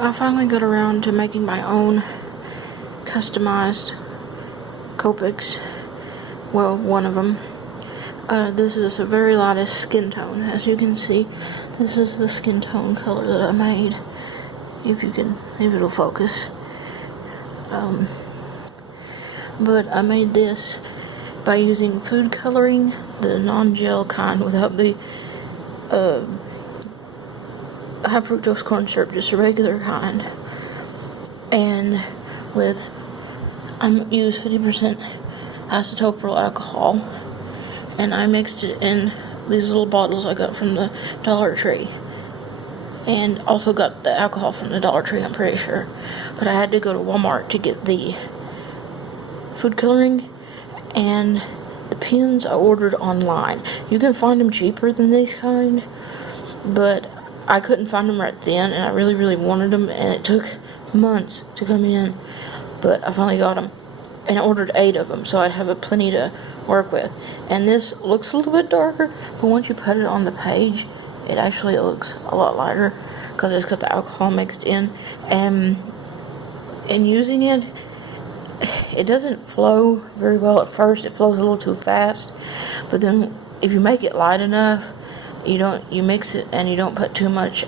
I finally got around to making my own customized Copics. Well, one of them. This is a very lightest skin tone. As you can see, this is the skin tone color that I made. If it'll focus. But I made this by using food coloring, the non-gel kind without the high fructose corn syrup, just a regular kind. And I used 50% isopropyl alcohol, and I mixed it in these little bottles I got from the Dollar Tree. And also got the alcohol from the Dollar Tree, I'm pretty sure. But I had to go to Walmart to get the food coloring, and the pens I ordered online. You can find them cheaper than these kind, but I couldn't find them right then, and I really, really wanted them, and it took months to come in, but I finally got them, and I ordered 8 of them, so I'd have plenty to work with. And this looks a little bit darker, but once you put it on the page, it actually looks a lot lighter, because it's got the alcohol mixed in. And in using it, it doesn't flow very well at first. It flows a little too fast, but then if you make it light enough, you mix it and you don't put too much